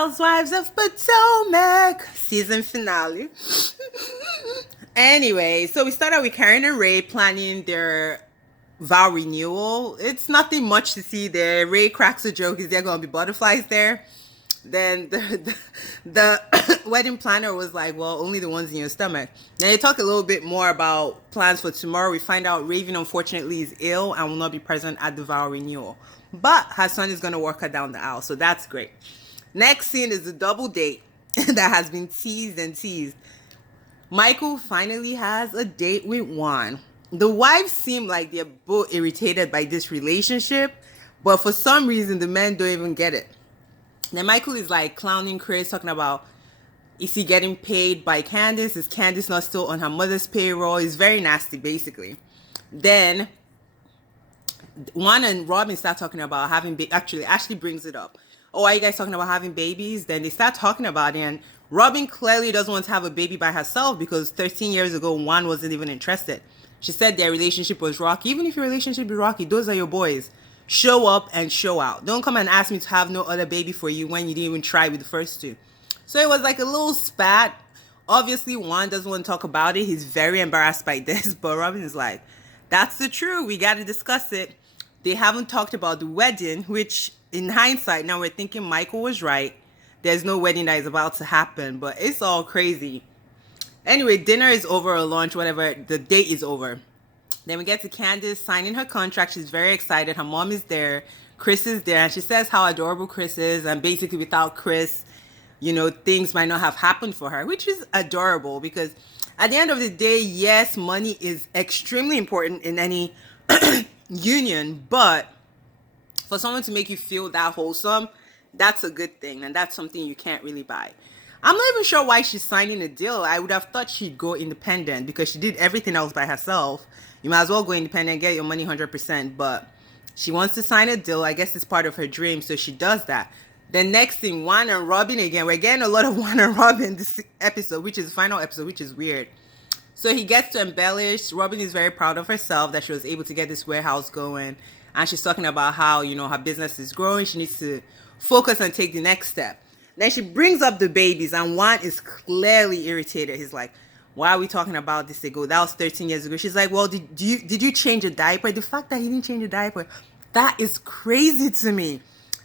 Housewives of Potomac season finale. Anyway, so we started with Karen and Ray planning their vow renewal. It's nothing much to see there. Ray cracks a joke, is there going to be butterflies there? Then the wedding planner was like, well, only the ones in your stomach. Then they talk a little bit more about plans for tomorrow. We find out Raven, unfortunately, is ill and will not be present at the vow renewal. But her son is going to walk her down the aisle, so that's great. Next scene is the double date that has been teased and teased. Michael finally has a date with Juan. The wives seem like they're both irritated by this relationship, but for some reason, the men don't even get it. Then Michael is like clowning Chris, talking about, is he getting paid by Candace? Is Candace not still on her mother's payroll? It's very nasty, basically. Then Juan and Robin start talking about having actually Ashley brings it up. Oh, are you guys talking about having babies? Then they start talking about it, and Robin clearly doesn't want to have a baby by herself because 13 years ago Juan wasn't even interested. She said their relationship was rocky. Even if your relationship is rocky, those are your boys. Show up and show out. Don't come and ask me to have no other baby for you when you didn't even try with the first two. So it was like a little spat. Obviously, Juan doesn't want to talk about it. He's very embarrassed by this. But Robin is like, that's the truth. We got to discuss it. They haven't talked about the wedding, which in hindsight, now we're thinking Michael was right. There's no wedding that is about to happen. But it's all crazy. Anyway, dinner is over or lunch, whatever. The date is over. Then we get to Candace signing her contract. She's very excited. Her mom is there. Chris is there. And she says how adorable Chris is. And basically without Chris, you know, things might not have happened for her, which is adorable because at the end of the day, yes, money is extremely important in any union. But for someone to make you feel that wholesome, that's a good thing. And that's something you can't really buy. I'm not even sure why she's signing a deal. I would have thought she'd go independent because she did everything else by herself. You might as well go independent, get your money 100%. But she wants to sign a deal. I guess it's part of her dream, so she does that. The next thing, Juan and Robin again. We're getting a lot of Juan and Robin this episode, which is the final episode, which is weird. So he gets to embellish. Robin is very proud of herself that she was able to get this warehouse going. And she's talking about how, you know, her business is growing. She needs to focus and take the next step. Then she brings up the babies, and Juan is clearly irritated. He's like, why are we talking about this ago? That was 13 years ago. She's like, well, did you change a diaper? The fact that he didn't change a diaper, that is crazy to me.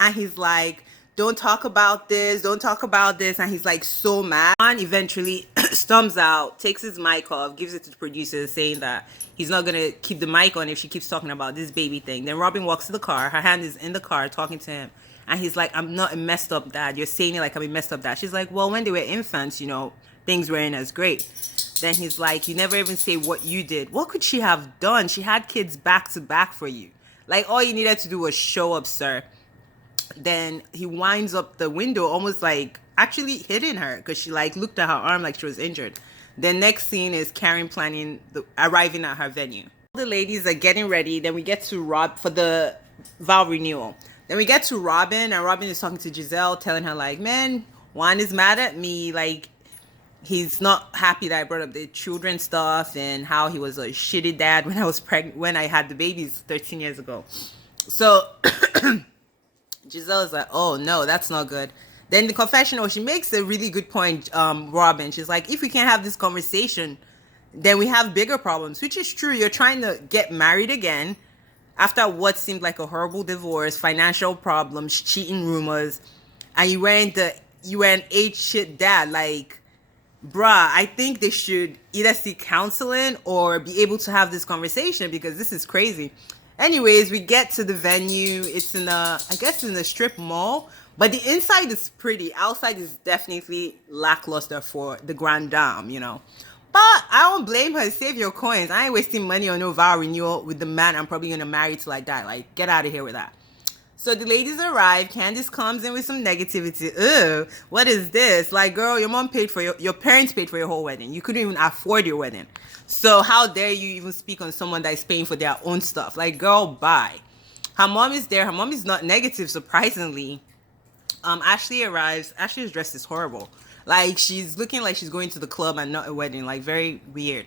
And he's like, don't talk about this. Don't talk about this. And he's like so mad. Juan eventually storms out, takes his mic off, gives it to the producer saying that he's not going to keep the mic on if she keeps talking about this baby thing. Then Robin walks to the car. Her hand is in the car talking to him. And he's like, I'm not a messed up dad. You're saying it like I'm a messed up dad. She's like, well, when they were infants, you know, things weren't as great. Then he's like, you never even say what you did. What could she have done? She had kids back to back for you. Like, all you needed to do was show up, sir. Then he winds up the window, almost like actually hitting her because she like looked at her arm like she was injured. The next scene is Karen planning arriving at her venue. The ladies are getting ready. Then we get to Rob for the vow renewal. Then we get to Robin, and Robin is talking to Giselle, telling her like, man, Juan is mad at me. Like, he's not happy that I brought up the children stuff and how he was a shitty dad when I was pregnant, when I had the babies 13 years ago. So Giselle is like, oh no, that's not good. Then the confessional, she makes a really good point, Robin. She's like, if we can't have this conversation, then we have bigger problems, which is true. You're trying to get married again after what seemed like a horrible divorce, financial problems, cheating rumors, and you were an age shit dad. Like, bruh, I think they should either seek counseling or be able to have this conversation because this is crazy. Anyways, we get to the venue. It's in I guess in a strip mall, but the inside is pretty. Outside is definitely lackluster for the grand dame, you know. But I don't blame her. Save your coins. I ain't wasting money on no vow renewal with the man I'm probably gonna marry till I die. Like, get out of here with that. So the ladies arrive. Candace comes in with some negativity. Ugh, what is this? Like, girl, your mom paid for your parents paid for your whole wedding. You couldn't even afford your wedding. So how dare you even speak on someone that is paying for their own stuff? Like, girl, bye. Her mom is there. Her mom is not negative, surprisingly. Ashley arrives. Ashley's dress is horrible. Like, she's looking like she's going to the club and not a wedding. Like, very weird.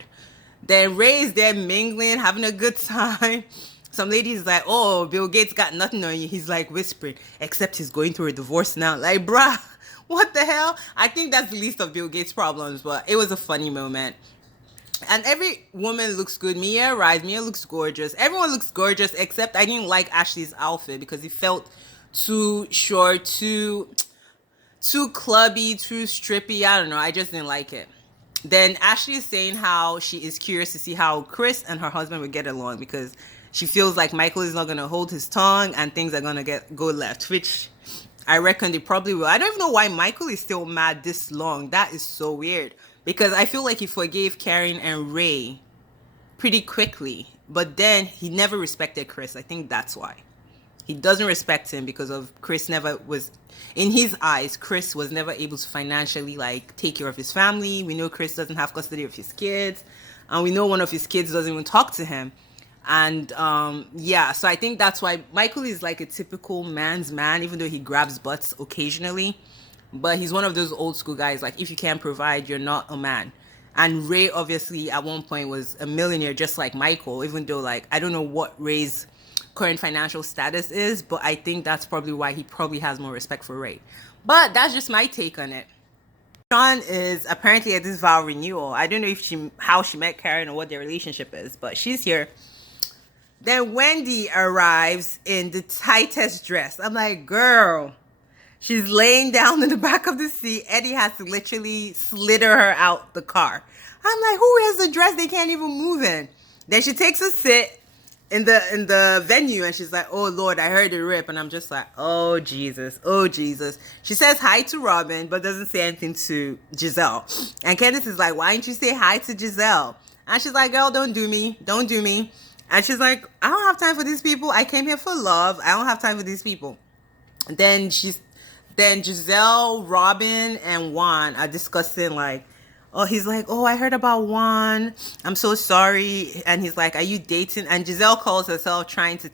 Then Ray is there mingling, having a good time. Some ladies like, oh, Bill Gates got nothing on you. He's like whispering, except he's going through a divorce now. Like, bruh, What the hell? I think that's the least of Bill Gates' problems, but it was a funny moment. And every woman looks good. Mia arrived. Mia looks gorgeous. Everyone looks gorgeous except I didn't like Ashley's outfit because it felt too short, too clubby, too strippy. I don't know. I just didn't like it. Then Ashley is saying how she is curious to see how Chris and her husband would get along because she feels like Michael is not gonna hold his tongue and things are gonna get go left, which I reckon they probably will. I don't even know why Michael is still mad this long. That is so weird because I feel like he forgave Karen and Ray pretty quickly, but then he never respected Chris. I think that's why. He doesn't respect him because of Chris never was in his eyes. Chris was never able to financially like take care of his family. We know Chris doesn't have custody of his kids, and we know one of his kids doesn't even talk to him. And yeah, so I think that's why Michael is like a typical man's man, even though he grabs butts occasionally. But he's one of those old school guys. Like, if you can't provide, you're not a man. And Ray obviously at one point was a millionaire, just like Michael. Even though like I don't know what Ray's current financial status is, but I think that's probably why he probably has more respect for Ray. But that's just my take on it. Sean is apparently at this vow renewal. I don't know if how she met Karen or what their relationship is, but she's here. Then Wendy arrives in the tightest dress. I'm like, girl, she's laying down in the back of the seat. Eddie has to literally slither her out the car. I'm like, who has a dress they can't even move in? Then she takes a sit in the venue and she's like, oh Lord, I heard it rip. And I'm just like, oh Jesus, oh Jesus. She says hi to Robin but doesn't say anything to Giselle. And Candace is like, why didn't you say hi to Giselle? And she's like, girl, don't do me, don't do me. And she's like, I don't have time for these people. I came here for love. I don't have time for these people. Then Giselle, Robin, and Juan are discussing like, oh, he's like, oh, I heard about Juan. I'm so sorry. And he's like, are you dating? And Giselle calls herself trying to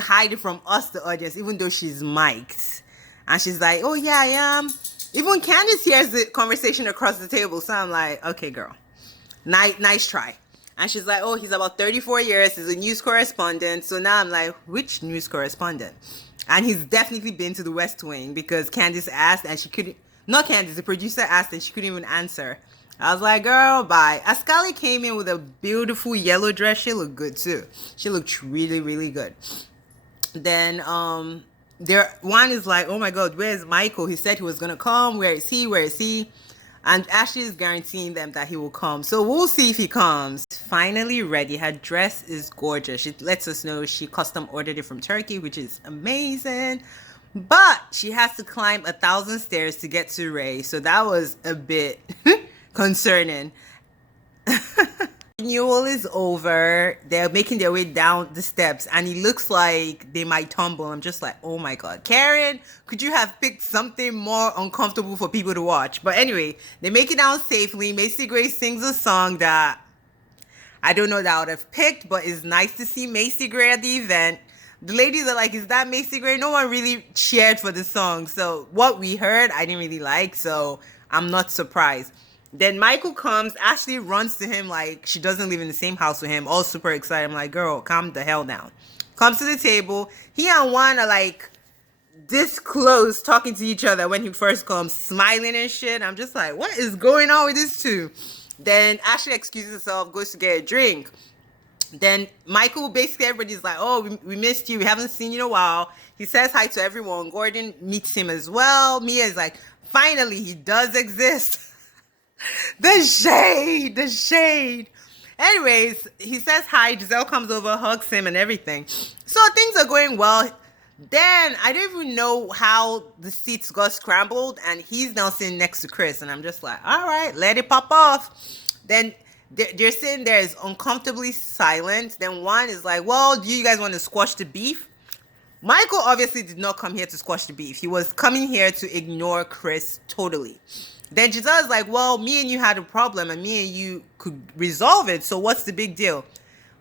hide it from us, the audience, even though she's mic'd. And she's like, oh yeah, I am. Even Candace hears the conversation across the table. So I'm like, okay, girl, nice try. And she's like, oh, he's about 34 years. He's a news correspondent. So now I'm like, which news correspondent? And he's definitely been to the West Wing because Candace asked and she couldn't, not Candace, the producer asked and she couldn't even answer. I was like, girl, bye. Ascali came in with a beautiful yellow dress. She looked good too. She looked really, really good. Then one is like, oh my God, where's Michael? He said he was going to come. Where is he? Where is he? And Ashley is guaranteeing them that he will come. So we'll see if he comes. Finally ready. Her dress is gorgeous. She lets us know she custom ordered it from Turkey, which is amazing. But she has to climb 1,000 stairs to get to Ray. So that was a bit concerning. Renewal is over. They're making their way down the steps and it looks like they might tumble. I'm just like, oh my God. Karen, could you have picked something more uncomfortable for people to watch? But anyway, they make it down safely. Macy Gray sings a song that I don't know that I would have picked, but it's nice to see Macy Gray at the event. The ladies are like, is that Macy Gray? No one really cheered for the song. So what we heard, I didn't really like. So I'm not surprised. Then Michael comes. Ashley runs to him like she doesn't live in the same house with him. All super excited. I'm like, girl, calm the hell down. Comes to the table. He and Juan are like this close talking to each other when he first comes, smiling and shit. I'm just like, what is going on with these two? Then Ashley excuses herself, goes to get a drink. Then Michael, basically everybody's like, oh, we missed you. We haven't seen you in a while. He says hi to everyone. Gordon meets him as well. Mia is like, finally, he does exist. The shade. Anyways, he says hi. Giselle comes over, hugs him and everything. So things are going well. Then I don't even know how the seats got scrambled and he's now sitting next to Chris. And I'm just like, all right, let it pop off. Then they're sitting there is uncomfortably silent. Then one is like, well, do you guys want to squash the beef? Michael obviously did not come here to squash the beef. He was coming here to ignore Chris totally. Then Giselle is like, well, me and you had a problem and me and you could resolve it. So what's the big deal?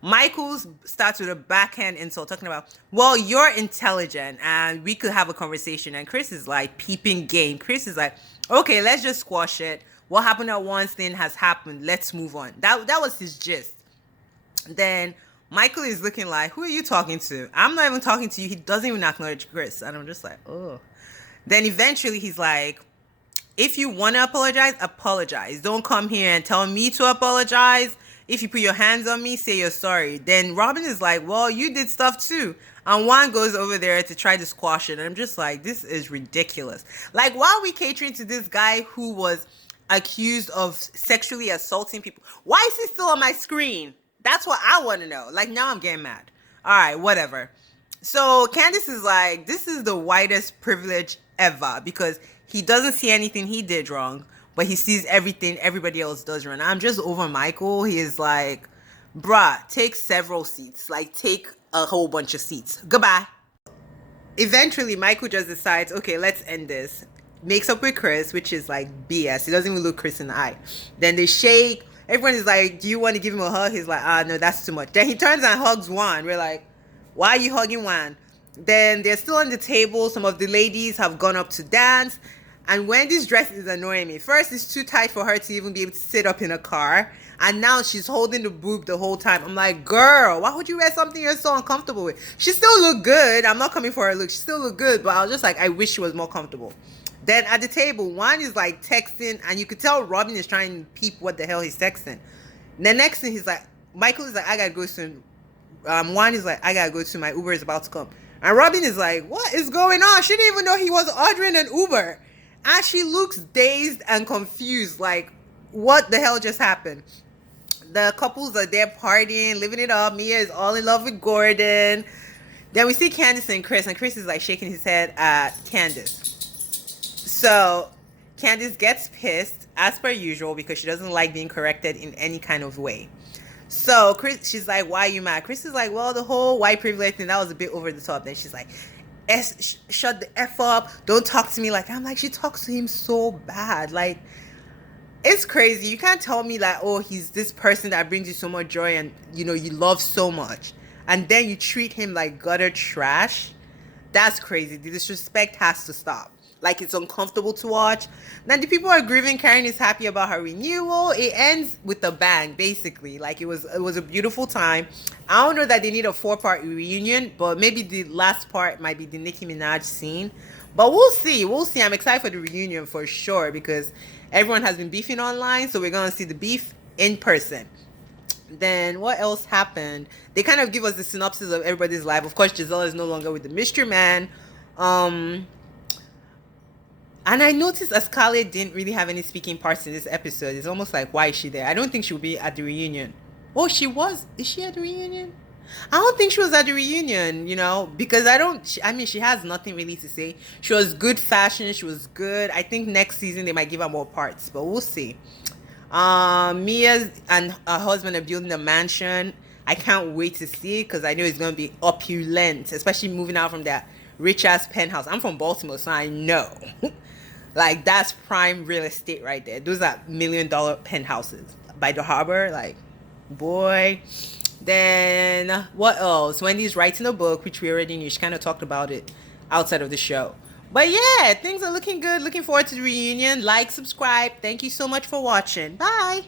Michael starts with a backhand insult talking about, well, you're intelligent and we could have a conversation. And Chris is like peeping game. Chris is like, okay, let's just squash it. What happened at once thing has happened. Let's move on. That was his gist. Then Michael is looking like, who are you talking to? I'm not even talking to you. He doesn't even acknowledge Chris. And I'm just like, oh. Then eventually he's like, if you want to apologize, apologize. Don't come here and tell me to apologize. If you put your hands on me, say you're sorry. Then Robin is like, well, you did stuff too. And Juan goes over there to try to squash it. And I'm just like, this is ridiculous. Like, why are we catering to this guy who was accused of sexually assaulting people? Why is he still on my screen? That's what I want to know. Like, now I'm getting mad. All right, whatever. So Candace is like, this is the whitest privilege ever because he doesn't see anything he did wrong, but he sees everything everybody else does wrong. I'm just over Michael. He is like, bruh, take several seats. Like, take a whole bunch of seats. Goodbye. Eventually, Michael just decides, okay, let's end this. Makes up with Chris, which is like BS. He doesn't even look Chris in the eye. Then they shake. Everyone is like, do you want to give him a hug? He's like, no, that's too much. Then he turns and hugs Juan. We're like, why are you hugging Juan? Then they're still on the table. Some of the ladies have gone up to dance. And Wendy's dress is annoying me. First, it's too tight for her to even be able to sit up in a car. And now she's holding the boob the whole time. I'm like, girl, why would you wear something you're so uncomfortable with? She still look good. I'm not coming for her look. She still look good. But I was just like, I wish she was more comfortable. Then at the table, Juan is like texting. And you could tell Robin is trying to peep what the hell he's texting. The next thing he's like, Michael is like, I gotta go soon. Juan is like, I gotta go to my Uber is about to come. And Robin is like, what is going on? She didn't even know he was ordering an Uber. And she looks dazed and confused. Like, what the hell just happened? The couples are there partying, living it up. Mia is all in love with Gordon. Then we see Candace and Chris is like shaking his head at Candace. So Candace gets pissed, as per usual, because she doesn't like being corrected in any kind of way. So she's like, why are you mad? Chris is like, well, the whole white privilege thing, that was a bit over the top. Then she's like, shut the F up. Don't talk to me like that. I'm like, she talks to him so bad. Like, it's crazy. You can't tell me like, oh, he's this person that brings you so much joy and, you know, you love so much. And then you treat him like gutter trash. That's crazy. The disrespect has to stop. Like, it's uncomfortable to watch. Then the people are grieving. Karen is happy about her renewal. It ends with a bang, basically. Like, it was a beautiful time. I don't know that they need a 4-part reunion, but maybe the last part might be the Nicki Minaj scene. But we'll see. We'll see. I'm excited for the reunion for sure because everyone has been beefing online, so we're going to see the beef in person. Then what else happened? They kind of give us the synopsis of everybody's life. Of course, Giselle is no longer with the mystery man. And I noticed Scarlett didn't really have any speaking parts in this episode. It's almost like, why is she there? I don't think she would be at the reunion. Oh, she was. Is she at the reunion? I don't think she was at the reunion, you know, because she has nothing really to say. She was good fashion. She was good. I think next season they might give her more parts, but we'll see. Mia and her husband are building a mansion. I can't wait to see it because I know it's going to be opulent, especially moving out from that rich-ass penthouse. I'm from Baltimore, so I know. Like, that's prime real estate right there. Those are $1 million penthouses by the harbor. Like, boy. Then what else? Wendy's writing a book, which we already knew. She kind of talked about it outside of the show. But yeah, things are looking good. Looking forward to the reunion. Like, subscribe. Thank you so much for watching. Bye.